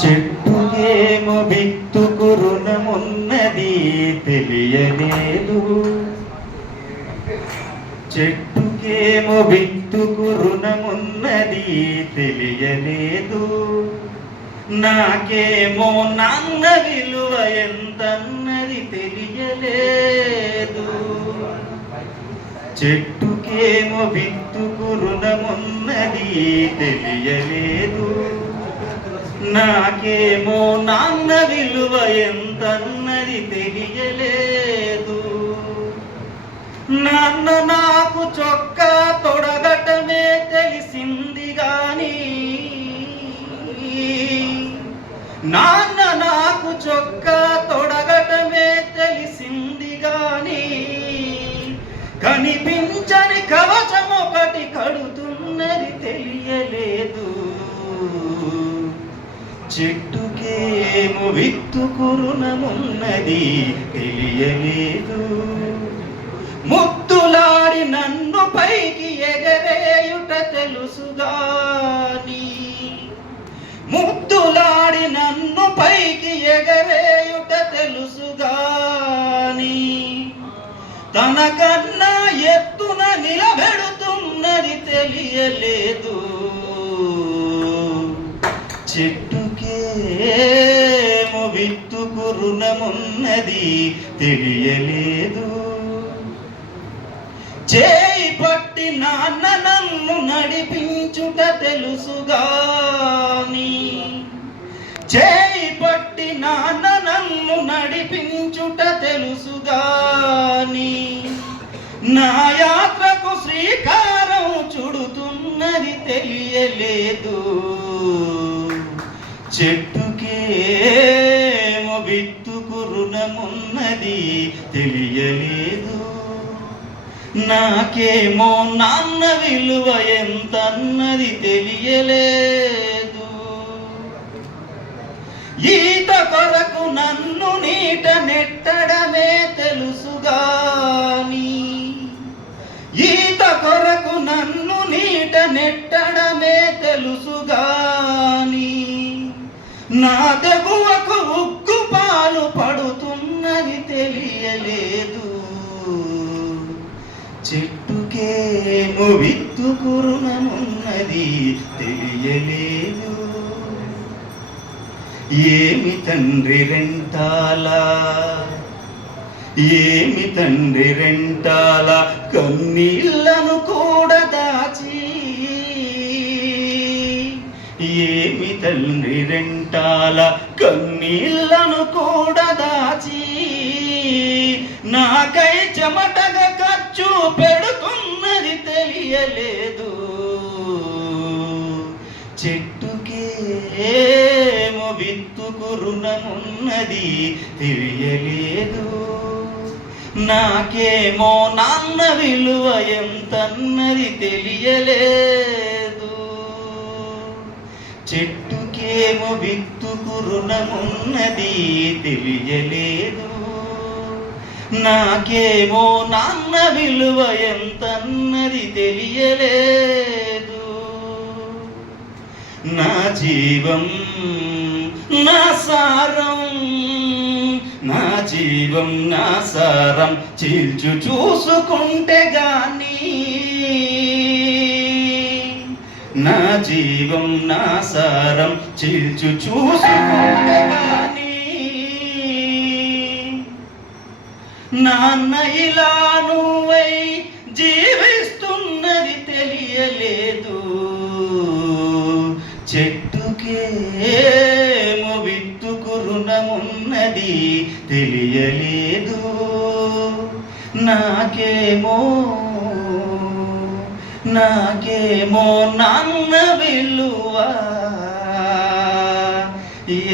చెట్టుకేమో విత్తుకు రుణమున్నది తెలియలేదు. చెట్టుకేమో విత్తుకు రుణమున్నది తెలియలేదు. నాకేమో నాన్న విలువ ఎంతన్నది తెలియలేదు. చెట్టుకేమో విత్తుకు రుణమున్నది తెలియలేదు. నాకేమో నాన్న విలువ ఎంతన్నది తెలియలేదు. నాన్న నాకు చొక్కా తొడగటమే తెలిసింది గాని, నాన్న నాకు చొక్కా తొడగటమే తెలిసింది గాని, కనిపించని కవచం ఒకటి కడుతున్నది తెలియలేదు. చెట్టుకేమో విత్తుకు రుణమున్నది తెలియలేదు. ముద్దులాడి నన్ను పైకి ఎగరేయుట తెలుసుగాని, ముద్దులాడి నన్ను పైకి ఎగరేయుట తెలుసుగాని, తనకన్నా ఎత్తున నిలబెడుతున్నది తెలియలేదు. చెట్టుకేమో విత్తుకు రుణమున్నది తెలియలేదు. చేయి పట్టి నాన్న నన్ను నడిపించుట తెలుసుగాని, చేయి పట్టి నాన్న నన్ను నడిపించుట తెలుసుగాని, నా యాత్రకు శ్రీకారం చుడుతున్నది తెలియలేదు. చెట్టుకేమో విత్తుకు రుణమున్నది తెలియలేదు. నాకేమో నాన్న విలువ ఎంతన్నది తెలియలేదు. ఈత కొరకు నన్ను నీట నెట్టడమే తెలుసుగాని, ఈత కొరకు నన్ను నీట నెట్టడమే తెలుసుగాని, నా తెగువకు ఉగ్గు పాలు పడుతున్నది తెలియలేదు. చెట్టుకేమో విత్తుకు రుణమున్నది తెలియలేదు. ఏమి తండ్రి రెంటాలా, ఏమి తండ్రి రెంటాలా కన్నీళ్లను కూడా దాచి, ఏమి తండ్రి రెంటాల కన్నీళ్లను కూడా దాచి, నాకై చెమటగా ఖర్చు పెడుతున్నది తెలియలేదు. చెట్టుకేమో విత్తుకు రుణమున్నది తెలియలేదు. నాకేమో నాన్న విలువ ఎంతన్నది తెలియలేదు. చెట్టుకేమో విత్తుకు రుణమున్నది తెలియలేదు. నాకేమో నాన్న విలువ ఎంతన్నది తెలియలేదు. నా జీవం నా సారం, నా జీవం నా సారం చీల్చు చూసుకుంటే గాని, నా జీవం నా సారం చీల్చు చూసుకుంటే గాని, నాన్న ఇలా నువ్వై జీవిస్తున్నది తెలియలేదు. చెట్టుకేమో విత్తుకు రుణమున్నది తెలియలేదు. నాకేమో నాన్న విలువ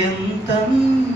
ఎంతన్నది